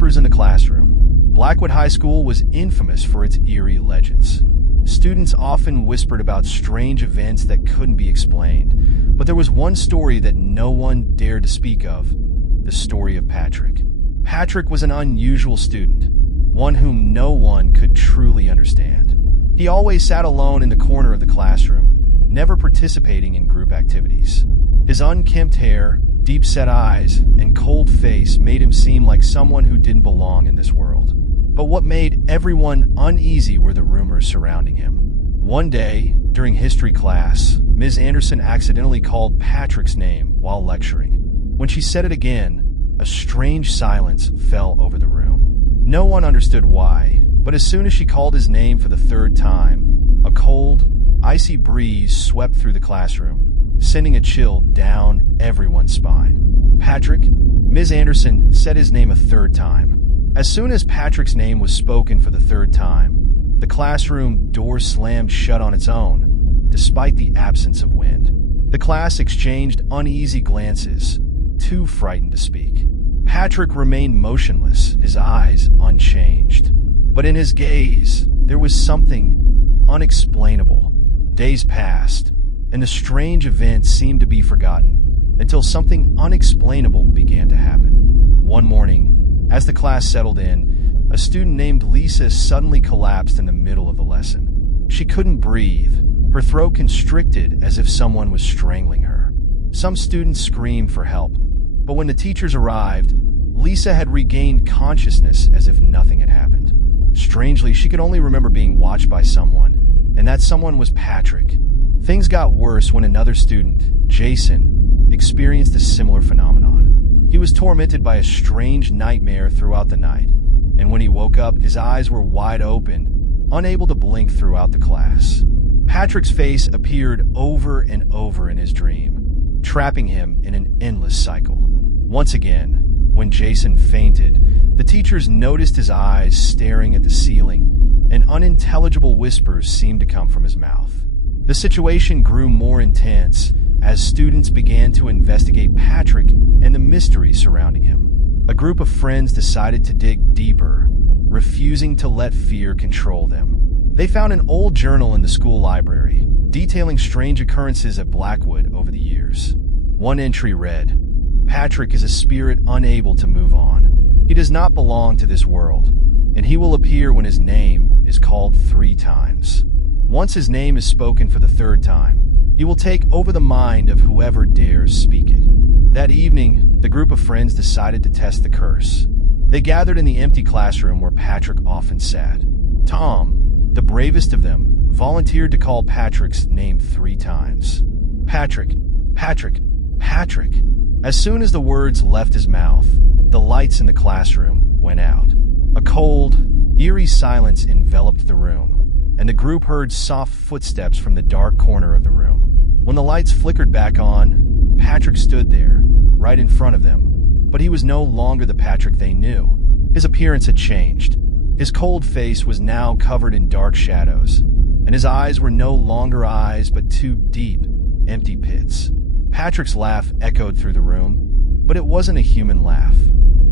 Whispers in the classroom. Blackwood High School was infamous for its eerie legends. Students often whispered about strange events that couldn't be explained, but there was one story that no one dared to speak of: the story of Patrick. Patrick was an unusual student, one whom no one could truly understand. He always sat alone in the corner of the classroom, never participating in group activities. His unkempt hair, deep-set eyes, and cold face made him seem like someone who didn't belong in this world. But what made everyone uneasy were the rumors surrounding him. One day, during history class, Ms. Anderson accidentally called Patrick's name while lecturing. When she said it again, a strange silence fell over the room. No one understood why, but as soon as she called his name for the third time, a cold, icy breeze swept through the classroom, sending a chill down everyone's spine. Patrick, Ms. Anderson said his name a third time. As soon as Patrick's name was spoken for the third time, the classroom door slammed shut on its own, despite the absence of wind. The class exchanged uneasy glances, too frightened to speak. Patrick remained motionless, his eyes unchanged. But in his gaze, there was something unexplainable. Days passed, and the strange event seemed to be forgotten, until something unexplainable began to happen. One morning, as the class settled in, a student named Lisa suddenly collapsed in the middle of the lesson. She couldn't breathe, her throat constricted as if someone was strangling her. Some students screamed for help, but when the teachers arrived, Lisa had regained consciousness as if nothing had happened. Strangely, she could only remember being watched by someone, and that someone was Patrick. Things got worse when another student, Jason, experienced a similar phenomenon. He was tormented by a strange nightmare throughout the night, and when he woke up, his eyes were wide open, unable to blink throughout the class. Patrick's face appeared over and over in his dream, trapping him in an endless cycle. Once again, when Jason fainted, the teachers noticed his eyes staring at the ceiling, and unintelligible whispers seemed to come from his mouth. The situation grew more intense as students began to investigate Patrick and the mystery surrounding him. A group of friends decided to dig deeper, refusing to let fear control them. They found an old journal in the school library, detailing strange occurrences at Blackwood over the years. One entry read, "Patrick is a spirit unable to move on. He does not belong to this world, and he will appear when his name is called 3 times. Once his name is spoken for the 3rd time, he will take over the mind of whoever dares speak it." That evening, the group of friends decided to test the curse. They gathered in the empty classroom where Patrick often sat. Tom, the bravest of them, volunteered to call Patrick's name 3 times. "Patrick, Patrick, Patrick." As soon as the words left his mouth, the lights in the classroom went out. A cold, eerie silence enveloped the room, and the group heard soft footsteps from the dark corner of the room. When the lights flickered back on, Patrick stood there, right in front of them, but he was no longer the Patrick they knew. His appearance had changed. His cold face was now covered in dark shadows, and his eyes were no longer eyes but 2 deep, empty pits. Patrick's laugh echoed through the room, but it wasn't a human laugh.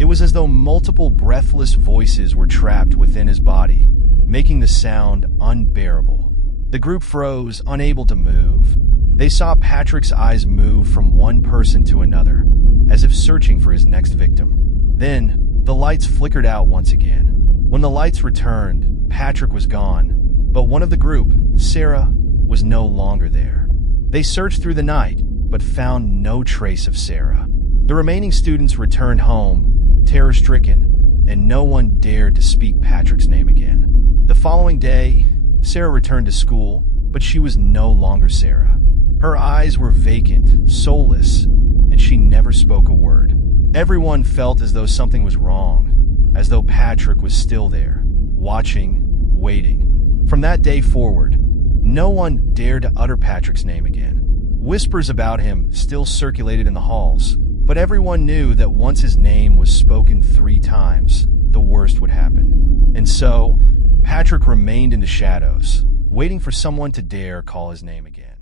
It was as though multiple breathless voices were trapped within his body, making the sound unbearable. The group froze, unable to move. They saw Patrick's eyes move from one person to another, as if searching for his next victim. Then, the lights flickered out once again. When the lights returned, Patrick was gone, but one of the group, Sarah, was no longer there. They searched through the night, but found no trace of Sarah. The remaining students returned home, terror-stricken, and no one dared to speak Patrick's name again. The following day, Sarah returned to school, but she was no longer Sarah. Her eyes were vacant, soulless, and she never spoke a word. Everyone felt as though something was wrong, as though Patrick was still there, watching, waiting. From that day forward, no one dared to utter Patrick's name again. Whispers about him still circulated in the halls, but everyone knew that once his name was spoken 3 times, the worst would happen. And so, Patrick remained in the shadows, waiting for someone to dare call his name again.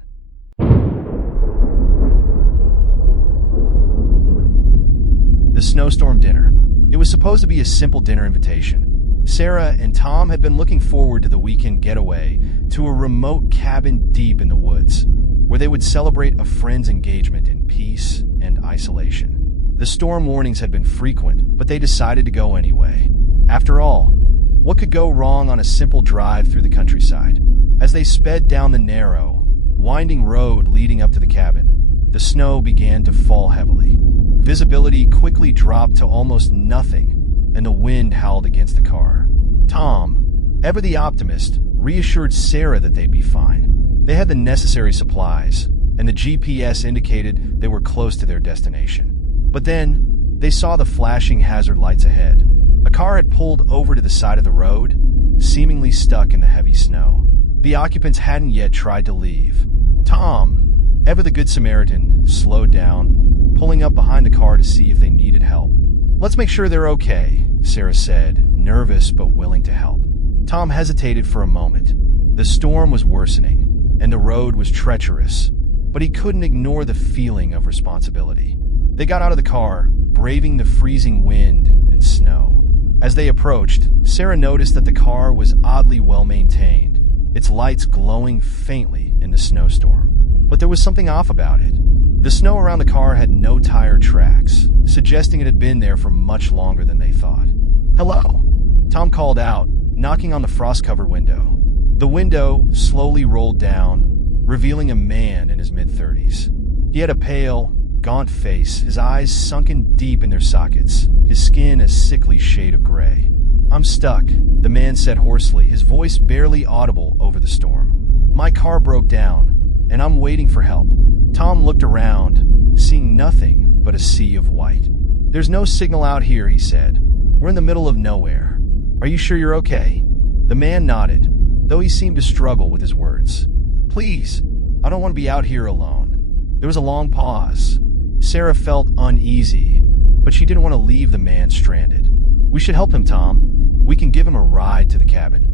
The Snowstorm Dinner. It It was supposed to be a simple dinner invitation. Sarah and Tom had been looking forward to the weekend getaway to a remote cabin deep in the woods, where they would celebrate a friend's engagement in peace and isolation. The storm warnings had been frequent, but they decided to go anyway. After all, what could go wrong on a simple drive through the countryside? As they sped down the narrow, winding road leading up to the cabin, the snow began to fall heavily. Visibility quickly dropped to almost nothing, and the wind howled against the car. Tom, ever the optimist, reassured Sarah that they'd be fine. They had the necessary supplies, and the GPS indicated they were close to their destination. But then, they saw the flashing hazard lights ahead. A car had pulled over to the side of the road, seemingly stuck in the heavy snow. The occupants hadn't yet tried to leave. Tom, ever the good Samaritan, slowed down, pulling up behind the car to see if they needed help. "Let's make sure they're okay," Sarah said, nervous but willing to help. Tom hesitated for a moment. The storm was worsening, and the road was treacherous, but he couldn't ignore the feeling of responsibility. They got out of the car, braving the freezing wind and snow. As they approached, Sarah noticed that the car was oddly well-maintained, its lights glowing faintly in the snowstorm. But there was something off about it. The snow around the car had no tire tracks, suggesting it had been there for much longer than they thought. "Hello," Tom called out, knocking on the frost-covered window. The window slowly rolled down, revealing a man in his mid-30s. He had a pale, gaunt face, his eyes sunken deep in their sockets, his skin a sickly shade of gray. "I'm stuck," the man said hoarsely, his voice barely audible over the storm. "My car broke down, and I'm waiting for help." Tom looked around, seeing nothing but a sea of white. "There's no signal out here," he said. "We're in the middle of nowhere. Are you sure you're okay?" The man nodded, though he seemed to struggle with his words. "Please, I don't want to be out here alone." There was a long pause. Sarah felt uneasy, but she didn't want to leave the man stranded. "We should help him, Tom. We can give him a ride to the cabin."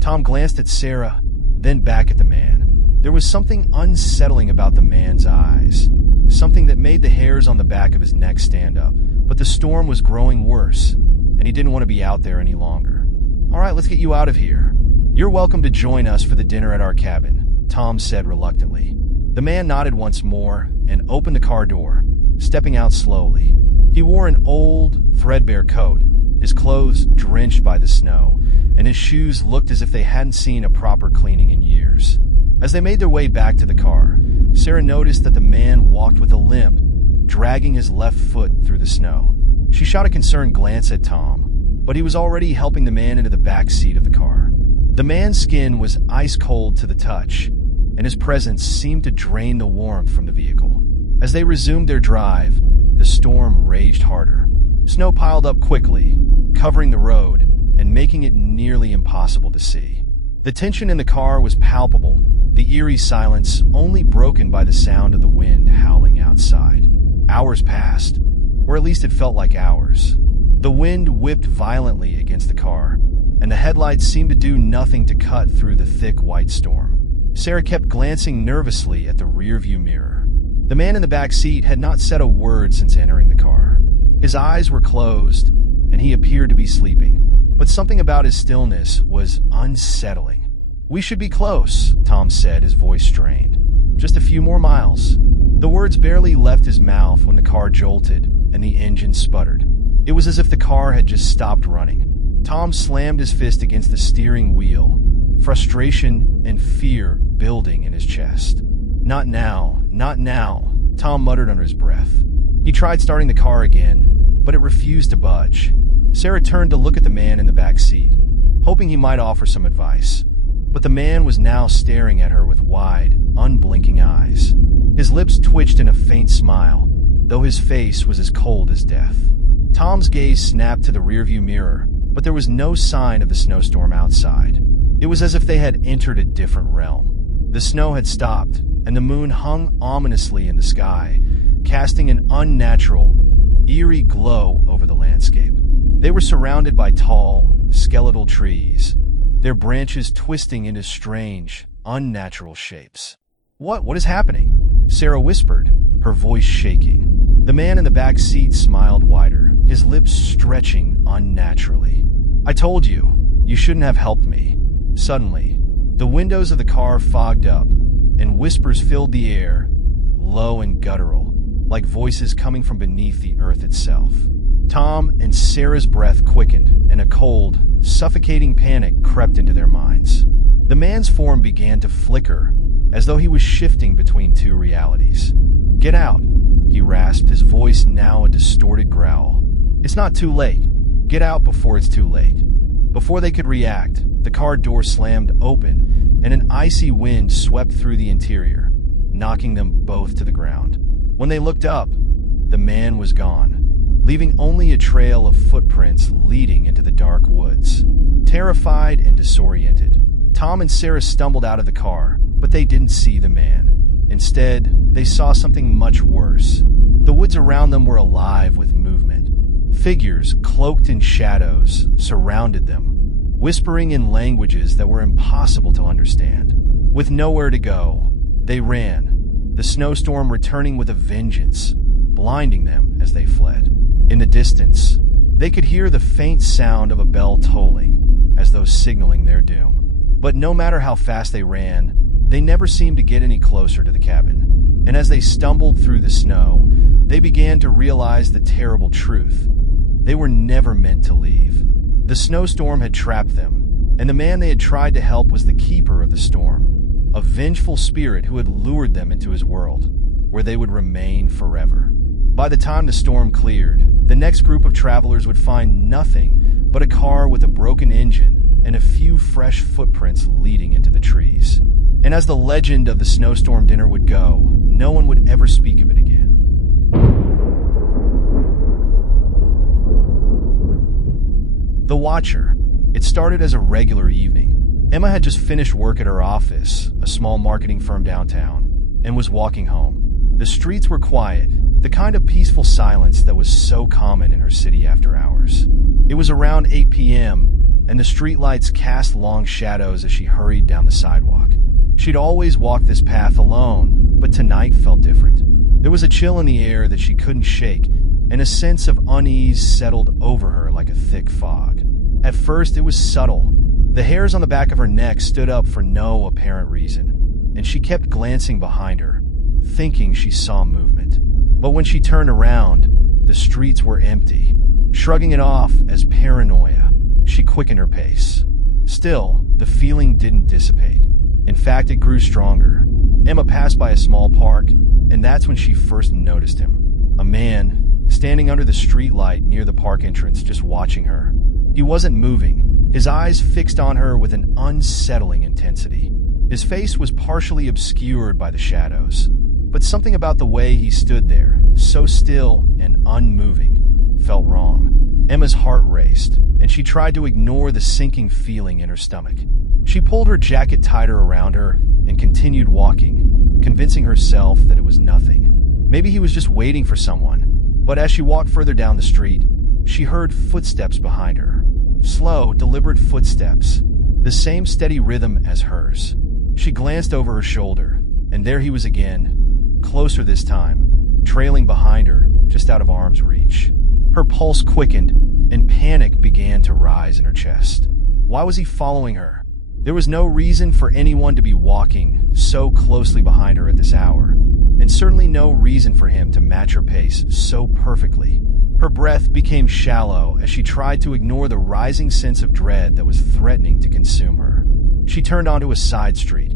Tom glanced at Sarah, then back at the man. There was something unsettling about the man's eyes, something that made the hairs on the back of his neck stand up. But the storm was growing worse, and he didn't want to be out there any longer. "All right, let's get you out of here. You're welcome to join us for the dinner at our cabin," Tom said reluctantly. The man nodded once more and opened the car door, stepping out slowly. He wore an old, threadbare coat, his clothes drenched by the snow, and his shoes looked as if they hadn't seen a proper cleaning in years. As they made their way back to the car, Sarah noticed that the man walked with a limp, dragging his left foot through the snow. She shot a concerned glance at Tom, but he was already helping the man into the back seat of the car. The man's skin was ice cold to the touch, and his presence seemed to drain the warmth from the vehicle. As they resumed their drive, the storm raged harder. Snow piled up quickly, covering the road and making it nearly impossible to see. The tension in the car was palpable, the eerie silence only broken by the sound of the wind howling outside. Hours passed, or at least it felt like hours. The wind whipped violently against the car, and the headlights seemed to do nothing to cut through the thick white storm. Sarah kept glancing nervously at the rearview mirror. The man in the back seat had not said a word since entering the car. His eyes were closed, and he appeared to be sleeping. But something about his stillness was unsettling. "We should be close," Tom said, his voice strained. "Just a few more miles." The words barely left his mouth when the car jolted and the engine sputtered. It was as if the car had just stopped running. Tom slammed his fist against the steering wheel, frustration and fear building in his chest. "Not now, not now," Tom muttered under his breath. He tried starting the car again, but it refused to budge. Sarah turned to look at the man in the back seat, hoping he might offer some advice. But the man was now staring at her with wide, unblinking eyes. His lips twitched in a faint smile, though his face was as cold as death. Tom's gaze snapped to the rearview mirror, but there was no sign of the snowstorm outside. It was as if they had entered a different realm. The snow had stopped, and the moon hung ominously in the sky, casting an unnatural, eerie glow over the landscape. They were surrounded by tall, skeletal trees, their branches twisting into strange, unnatural shapes. What is happening?" Sarah whispered, her voice shaking. The man in the back seat smiled wider, his lips stretching unnaturally. "I told you, you shouldn't have helped me." Suddenly, the windows of the car fogged up, and whispers filled the air, low and guttural, like voices coming from beneath the earth itself. Tom and Sarah's breath quickened, and a cold, suffocating panic crept into their minds. The man's form began to flicker, as though he was shifting between two realities. "Get out," he rasped, his voice now a distorted growl. "It's not too late. Get out before it's too late." Before they could react, the car door slammed open, and an icy wind swept through the interior, knocking them both to the ground. When they looked up, the man was gone, leaving only a trail of footprints leading into the dark woods. Terrified and disoriented, Tom and Sarah stumbled out of the car, but they didn't see the man. Instead, they saw something much worse. The woods around them were alive with movement. Figures, cloaked in shadows, surrounded them, whispering in languages that were impossible to understand. With nowhere to go, they ran, the snowstorm returning with a vengeance, blinding them as they fled. In the distance, they could hear the faint sound of a bell tolling, as though signaling their doom. But no matter how fast they ran, they never seemed to get any closer to the cabin. And as they stumbled through the snow, they began to realize the terrible truth. They were never meant to leave. The snowstorm had trapped them, and the man they had tried to help was the keeper of the storm, a vengeful spirit who had lured them into his world, where they would remain forever. By the time the storm cleared, the next group of travelers would find nothing but a car with a broken engine and a few fresh footprints leading into the trees. And as the legend of the Snowstorm Dinner would go, no one would ever speak of it again. The Watcher. It started as a regular evening. Emma had just finished work at her office, a small marketing firm downtown, and was walking home. The streets were quiet, the kind of peaceful silence that was so common in her city after hours. It was around 8 p.m., and the streetlights cast long shadows as she hurried down the sidewalk. She'd always walked this path alone, but tonight felt different. There was a chill in the air that she couldn't shake, and a sense of unease settled over her like a thick fog. At first, it was subtle. The hairs on the back of her neck stood up for no apparent reason, and she kept glancing behind her, thinking she saw movement. But when she turned around, the streets were empty. Shrugging it off as paranoia, she quickened her pace. Still, the feeling didn't dissipate. In fact, it grew stronger. Emma passed by a small park, and that's when she first noticed him. A man, standing under the streetlight near the park entrance, just watching her. He wasn't moving, his eyes fixed on her with an unsettling intensity. His face was partially obscured by the shadows, but something about the way he stood there, so still and unmoving, felt wrong. Emma's heart raced, and she tried to ignore the sinking feeling in her stomach. She pulled her jacket tighter around her and continued walking, convincing herself that it was nothing. Maybe he was just waiting for someone. But as she walked further down the street, she heard footsteps behind her. Slow, deliberate footsteps, the same steady rhythm as hers. She glanced over her shoulder, and there he was again, closer this time, trailing behind her, just out of arm's reach. Her pulse quickened, and panic began to rise in her chest. Why was he following her? There was no reason for anyone to be walking so closely behind her at this hour, and certainly no reason for him to match her pace so perfectly. Her breath became shallow as she tried to ignore the rising sense of dread that was threatening to consume her. She turned onto a side street,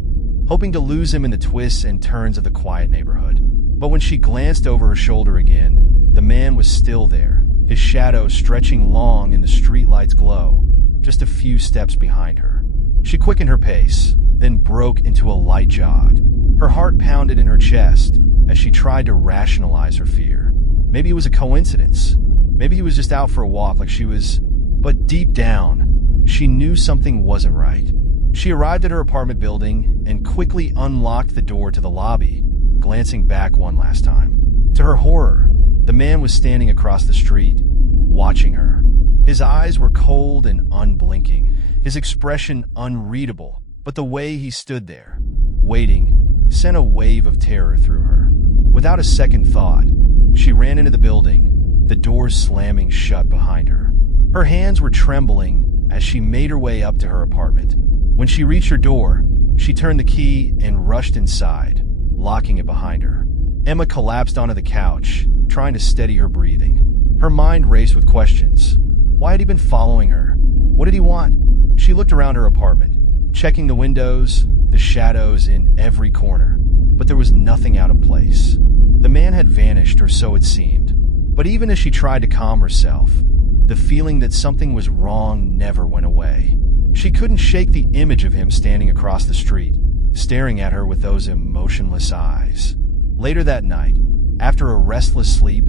hoping to lose him in the twists and turns of the quiet neighborhood. But when she glanced over her shoulder again, the man was still there, his shadow stretching long in the streetlight's glow, just a few steps behind her. She quickened her pace, then broke into a light jog. Her heart pounded in her chest as she tried to rationalize her fear. Maybe it was a coincidence. Maybe he was just out for a walk like she was. But deep down, she knew something wasn't right. She arrived at her apartment building and quickly unlocked the door to the lobby, glancing back one last time. To her horror, the man was standing across the street, watching her. His eyes were cold and unblinking, his expression unreadable, but the way he stood there, waiting, sent a wave of terror through her. Without a second thought, she ran into the building, the doors slamming shut behind her. Her hands were trembling as she made her way up to her apartment. When she reached her door, she turned the key and rushed inside, locking it behind her. Emma collapsed onto the couch, trying to steady her breathing. Her mind raced with questions. Why had he been following her? What did he want? She looked around her apartment, checking the windows, the shadows in every corner, but there was nothing out of place. The man had vanished, or so it seemed. But even as she tried to calm herself, the feeling that something was wrong never went away. She couldn't shake the image of him standing across the street, staring at her with those emotionless eyes. Later that night, after a restless sleep,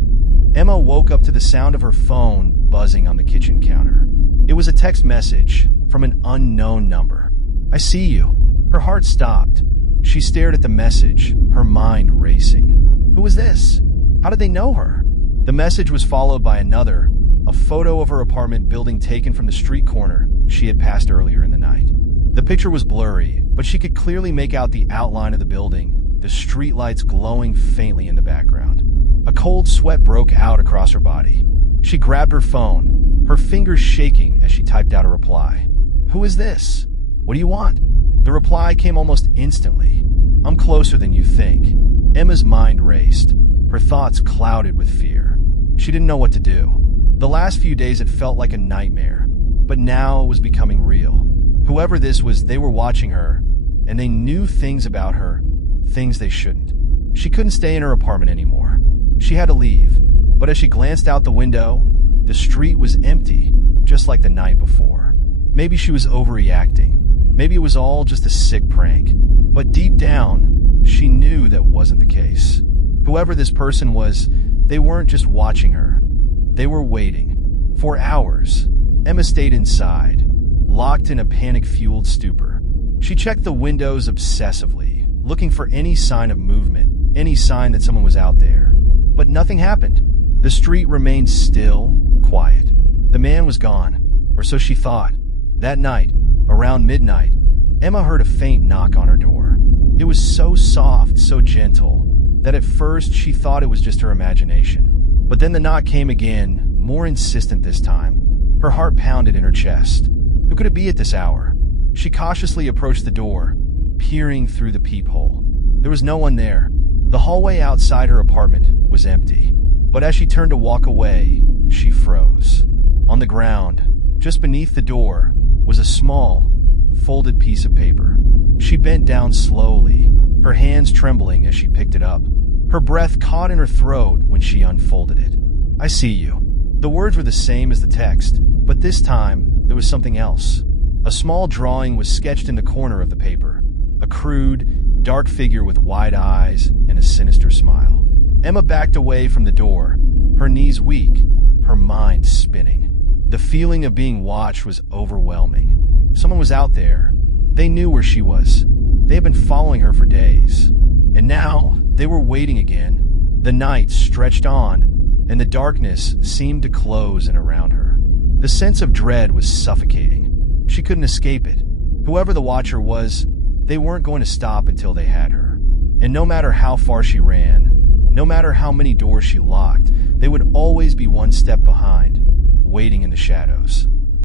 Emma woke up to the sound of her phone buzzing on the kitchen counter. It was a text message from an unknown number. "I see you." Her heart stopped. She stared at the message, her mind racing. Who was this? How did they know her? The message was followed by another, a photo of her apartment building taken from the street corner she had passed earlier in the night. The picture was blurry, but she could clearly make out the outline of the building, the streetlights glowing faintly in the background. A cold sweat broke out across her body. She grabbed her phone, her fingers shaking as she typed out a reply. "Who is this? What do you want?" The reply came almost instantly. "I'm closer than you think." Emma's mind raced, her thoughts clouded with fear. She didn't know what to do. The last few days had felt like a nightmare, but now it was becoming real. Whoever this was, they were watching her, and they knew things about her, things they shouldn't. She couldn't stay in her apartment anymore. She had to leave, but as she glanced out the window, the street was empty, just like the night before. Maybe she was overreacting. Maybe it was all just a sick prank. But deep down, she knew that wasn't the case. Whoever this person was, they weren't just watching her. They were waiting. For hours, Emma stayed inside, locked in a panic-fueled stupor. She checked the windows obsessively, looking for any sign of movement, any sign that someone was out there. But nothing happened. The street remained still, quiet. The man was gone, or so she thought. That night, around midnight, Emma heard a faint knock on her door. It was so soft, so gentle, that at first she thought it was just her imagination. But then the knock came again, more insistent this time. Her heart pounded in her chest. Who could it be at this hour? She cautiously approached the door, peering through the peephole. There was no one there. The hallway outside her apartment was empty. But as she turned to walk away, she froze. On the ground, just beneath the door, was a small, folded piece of paper. She bent down slowly, her hands trembling as she picked it up. Her breath caught in her throat when she unfolded it. "I see you." The words were the same as the text, but this time there was something else. A small drawing was sketched in the corner of the paper. A crude, dark figure with wide eyes and a sinister smile. Emma backed away from the door, her knees weak, her mind spinning. The feeling of being watched was overwhelming. Someone was out there. They knew where she was. They had been following her for days. And now, they were waiting again. The night stretched on, and the darkness seemed to close in around her. The sense of dread was suffocating. She couldn't escape it. Whoever the watcher was, they weren't going to stop until they had her. And no matter how far she ran, no matter how many doors she locked, they would always be one step behind, waiting in the shadows.